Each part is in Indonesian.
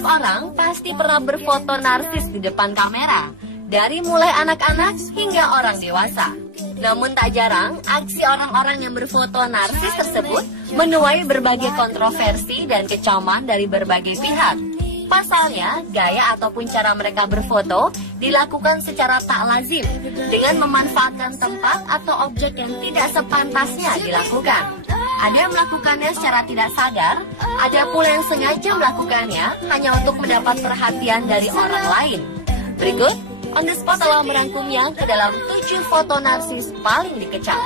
Setiap orang pasti pernah berfoto narsis di depan kamera, dari mulai anak-anak hingga orang dewasa. Namun tak jarang, aksi orang-orang yang berfoto narsis tersebut menuai berbagai kontroversi dan kecaman dari berbagai pihak. Pasalnya, gaya ataupun cara mereka berfoto dilakukan secara tak lazim dengan memanfaatkan tempat atau objek yang tidak sepantasnya dilakukan. Ada yang melakukannya secara tidak sadar, ada pula yang sengaja melakukannya hanya untuk mendapat perhatian dari orang lain. Berikut, On The Spot telah merangkumnya ke dalam 7 foto narsis paling dikecam.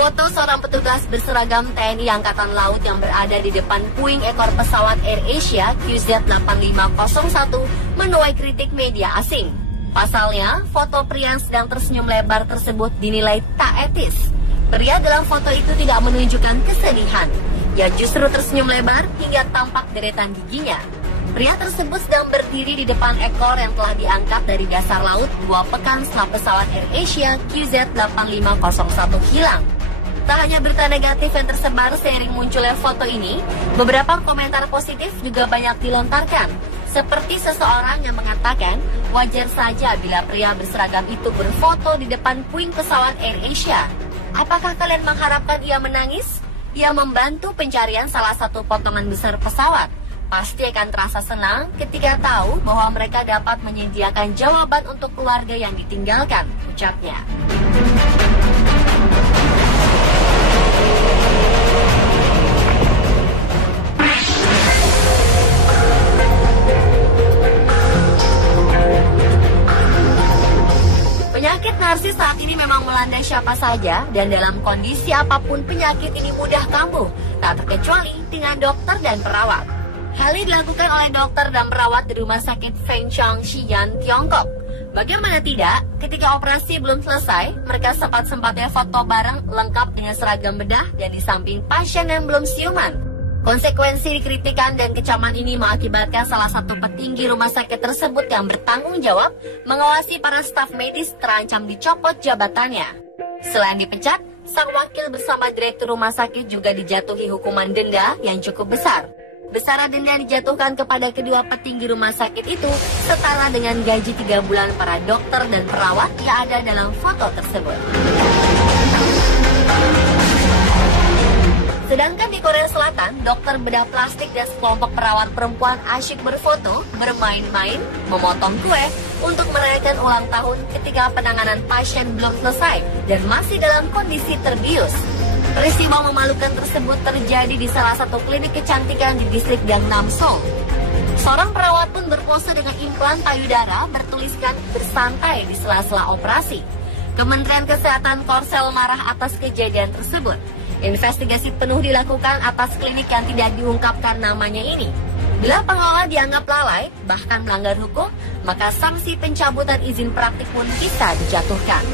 Foto seorang petugas berseragam TNI Angkatan Laut yang berada di depan puing ekor pesawat AirAsia QZ8501 menuai kritik media asing. Pasalnya, foto pria yang sedang tersenyum lebar tersebut dinilai tak etis. Pria dalam foto itu tidak menunjukkan kesedihan. Ia justru tersenyum lebar hingga tampak deretan giginya. Pria tersebut sedang berdiri di depan ekor yang telah diangkat dari dasar laut 2 pekan setelah pesawat AirAsia QZ8501 hilang. Tak hanya berita negatif yang tersebar seiring munculnya foto ini, beberapa komentar positif juga banyak dilontarkan. Seperti seseorang yang mengatakan, wajar saja bila pria berseragam itu berfoto di depan puing pesawat AirAsia. Apakah kalian mengharapkan ia menangis? Ia membantu pencarian salah satu potongan besar pesawat. Pasti akan terasa senang ketika tahu bahwa mereka dapat menyediakan jawaban untuk keluarga yang ditinggalkan, ucapnya. Penyakit narsis saat ini memang melanda siapa saja, dan dalam kondisi apapun penyakit ini mudah kambuh, tak terkecuali dengan dokter dan perawat. Hal ini dilakukan oleh dokter dan perawat di Rumah Sakit Feng Chang Xi'an, Tiongkok. Bagaimana tidak, ketika operasi belum selesai, mereka sempat-sempatnya foto bareng lengkap dengan seragam bedah dan di samping pasien yang belum siuman. Konsekuensi kritikan dan kecaman ini mengakibatkan salah satu petinggi rumah sakit tersebut yang bertanggung jawab mengawasi para staf medis terancam dicopot jabatannya. Selain dipecat, sang wakil bersama direktur rumah sakit juga dijatuhi hukuman denda yang cukup besar. Besaran denda dijatuhkan kepada kedua petinggi rumah sakit itu setara dengan gaji 3 bulan para dokter dan perawat yang ada dalam foto tersebut. Sedangkan di Korea Selatan, dokter bedah plastik dan sekelompok perawat perempuan asyik berfoto, bermain-main, memotong kue untuk merayakan ulang tahun ketika penanganan pasien belum selesai dan masih dalam kondisi terbius. Peristiwa memalukan tersebut terjadi di salah satu klinik kecantikan di distrik Gangnam, Seoul. Seorang perawat pun berpose dengan implan payudara bertuliskan bersantai di sela-sela operasi. Kementerian Kesehatan Korsel marah atas kejadian tersebut. Investigasi penuh dilakukan atas klinik yang tidak diungkapkan namanya ini. Bila pengelola dianggap lalai, bahkan melanggar hukum, maka sanksi pencabutan izin praktik pun bisa dijatuhkan.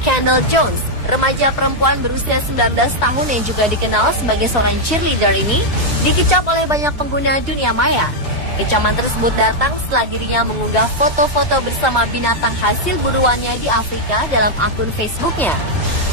Kendall Jones, remaja perempuan berusia 19 tahun yang juga dikenal sebagai seorang cheerleader ini, dikecap oleh banyak pengguna dunia maya. Kecaman tersebut datang setelah dirinya mengunggah foto-foto bersama binatang hasil buruannya di Afrika dalam akun Facebooknya.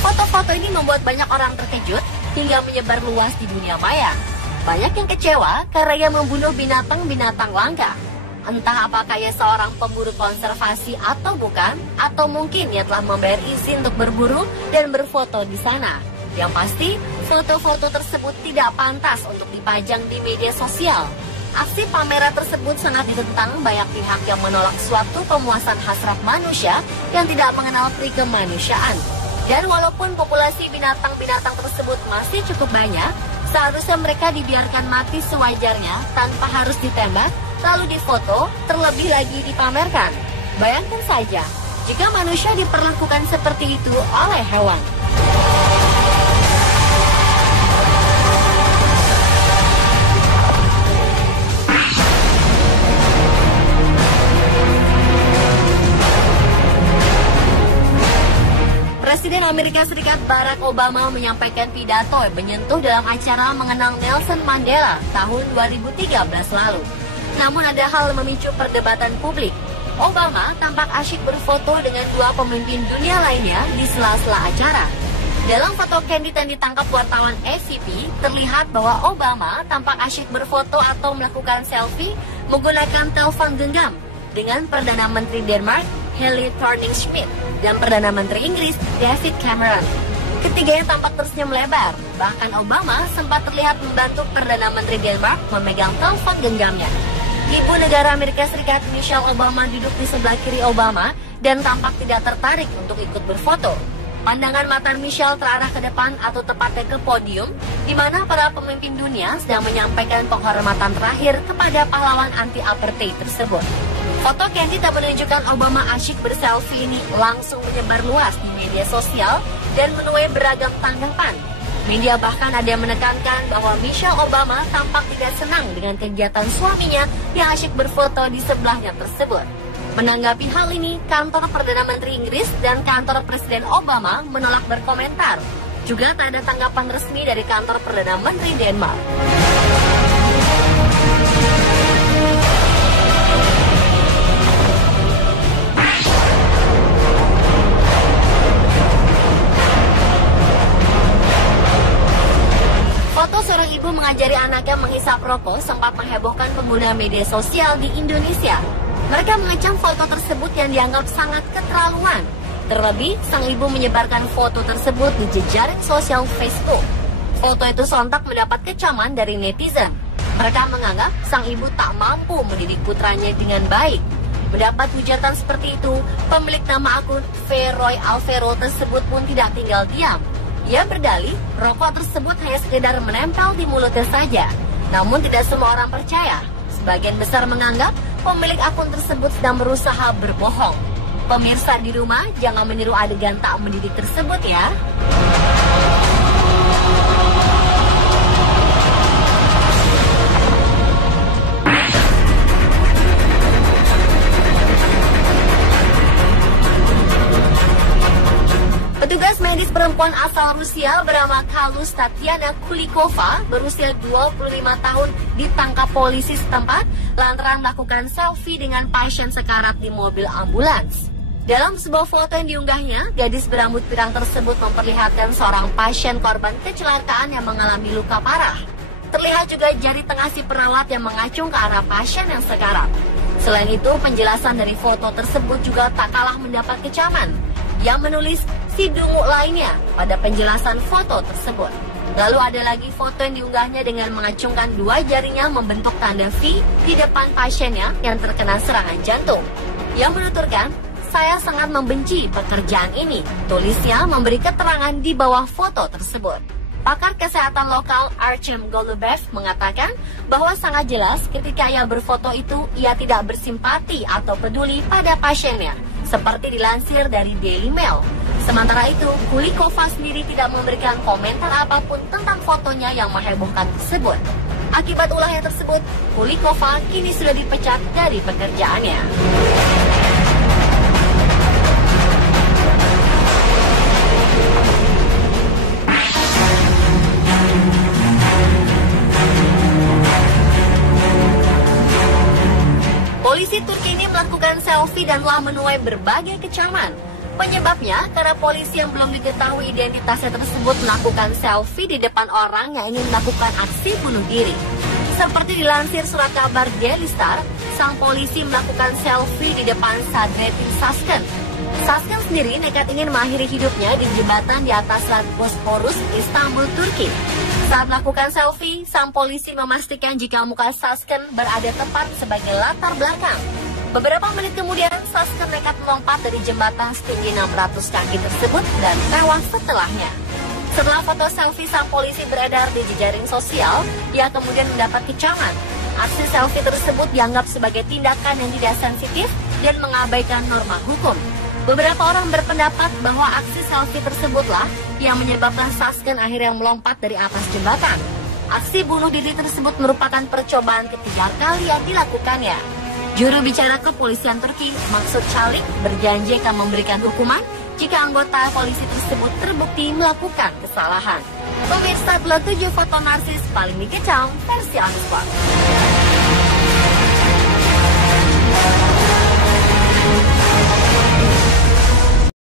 Foto-foto ini membuat banyak orang terkejut hingga menyebar luas di dunia maya. Banyak yang kecewa karena ia membunuh binatang-binatang langka. Entah apakah ia seorang pemburu konservasi atau bukan, atau mungkin ia telah membayar izin untuk berburu dan berfoto di sana. Yang pasti, foto-foto tersebut tidak pantas untuk dipajang di media sosial. Aksi pameran tersebut sangat ditentang banyak pihak yang menolak suatu pemuasan hasrat manusia yang tidak mengenal perikemanusiaan. Dan walaupun populasi binatang-binatang tersebut masih cukup banyak, seharusnya mereka dibiarkan mati sewajarnya tanpa harus ditembak, lalu difoto, terlebih lagi dipamerkan. Bayangkan saja, jika manusia diperlakukan seperti itu oleh hewan. Amerika Serikat Barack Obama menyampaikan pidato yang menyentuh dalam acara mengenang Nelson Mandela tahun 2013 lalu. Namun ada hal yang memicu perdebatan publik. Obama tampak asyik berfoto dengan dua pemimpin dunia lainnya di sela-sela acara. Dalam foto candid yang ditangkap wartawan ACP, terlihat bahwa Obama tampak asyik berfoto atau melakukan selfie menggunakan telepon genggam dengan Perdana Menteri Denmark, Helle Thorning-Schmidt, dan Perdana Menteri Inggris, David Cameron. Ketiganya tampak tersenyum lebar. Bahkan Obama sempat terlihat membantu Perdana Menteri Denmark memegang telepon genggamnya. Ibu negara Amerika Serikat Michelle Obama duduk di sebelah kiri Obama dan tampak tidak tertarik untuk ikut berfoto. Pandangan mata Michelle terarah ke depan atau tepatnya ke podium, di mana para pemimpin dunia sedang menyampaikan penghormatan terakhir kepada pahlawan anti-apartheid tersebut. Foto candid yang menunjukkan Obama asyik berselfie ini langsung menyebar luas di media sosial dan menuai beragam tanggapan. Media bahkan ada yang menekankan bahwa Michelle Obama tampak tidak senang dengan kegiatan suaminya yang asyik berfoto di sebelahnya tersebut. Menanggapi hal ini, kantor Perdana Menteri Inggris dan kantor Presiden Obama menolak berkomentar. Juga tak ada tanggapan resmi dari kantor Perdana Menteri Denmark. Foto seorang ibu mengajari anaknya menghisap rokok sempat menghebohkan pengguna media sosial di Indonesia. Mereka mengecam foto tersebut yang dianggap sangat keterlaluan. Terlebih, sang ibu menyebarkan foto tersebut di jejaring sosial Facebook. Foto itu sontak mendapat kecaman dari netizen. Mereka menganggap sang ibu tak mampu mendidik putranya dengan baik. Mendapat hujatan seperti itu, pemilik nama akun Feroy Alvero tersebut pun tidak tinggal diam. Ia berdalih, rokok tersebut hanya sekedar menempel di mulutnya saja. Namun tidak semua orang percaya. Sebagian besar menganggap pemilik akun tersebut sedang berusaha berbohong. Pemirsa di rumah, jangan meniru adegan tak mendidik tersebut ya. Petugas medis perempuan asal Rusia bernama Kalus Tatiana Kulikova berusia 25 tahun ditangkap polisi setempat lantaran melakukan selfie dengan pasien sekarat di mobil ambulans. Dalam sebuah foto yang diunggahnya, gadis berambut pirang tersebut memperlihatkan seorang pasien korban kecelakaan yang mengalami luka parah. Terlihat juga jari tengah si perawat yang mengacung ke arah pasien yang sekarat. Selain itu, penjelasan dari foto tersebut juga tak kalah mendapat kecaman, yang menulis si dungu lainnya pada penjelasan foto tersebut. Lalu ada lagi foto yang diunggahnya dengan mengacungkan dua jarinya membentuk tanda V di depan pasiennya yang terkena serangan jantung. Yang menuturkan, saya sangat membenci pekerjaan ini. Tulisnya memberi keterangan di bawah foto tersebut. Pakar kesehatan lokal Archem Golubev mengatakan bahwa sangat jelas ketika ia berfoto itu, ia tidak bersimpati atau peduli pada pasiennya, seperti dilansir dari Daily Mail. Sementara itu, Kulikova sendiri tidak memberikan komentar apapun tentang fotonya yang menghebohkan tersebut. Akibat ulahnya tersebut, Kulikova kini sudah dipecat dari pekerjaannya. Polisi Turki ini melakukan selfie dan telah menuai berbagai kecaman. Penyebabnya karena polisi yang belum diketahui identitasnya tersebut melakukan selfie di depan orang yang ingin melakukan aksi bunuh diri. Seperti dilansir surat kabar Daily Star, sang polisi melakukan selfie di depan Sadrettin Sasken. Sasken sendiri nekat ingin mengakhiri hidupnya di jembatan di atas Selat Bosporus, Istanbul, Turki. Saat melakukan selfie, sang polisi memastikan jika muka Sasken berada tepat sebagai latar belakang. Beberapa menit kemudian, Sasken nekat melompat dari jembatan setinggi 600 kaki tersebut dan tewas setelahnya. Setelah foto selfie sang polisi beredar di jejaring sosial, ia kemudian mendapat kecaman. Aksi selfie tersebut dianggap sebagai tindakan yang tidak sensitif dan mengabaikan norma hukum. Beberapa orang berpendapat bahwa aksi selfie tersebutlah yang menyebabkan Sasken akhirnya melompat dari atas jembatan. Aksi bunuh diri tersebut merupakan percobaan ketiga kali yang dilakukannya. Juru bicara kepolisian Turki, Maksud Çalik, berjanji akan memberikan hukuman jika anggota polisi tersebut terbukti melakukan kesalahan. Pemirsa, 7 foto narsis paling dikecam versi Anuswar.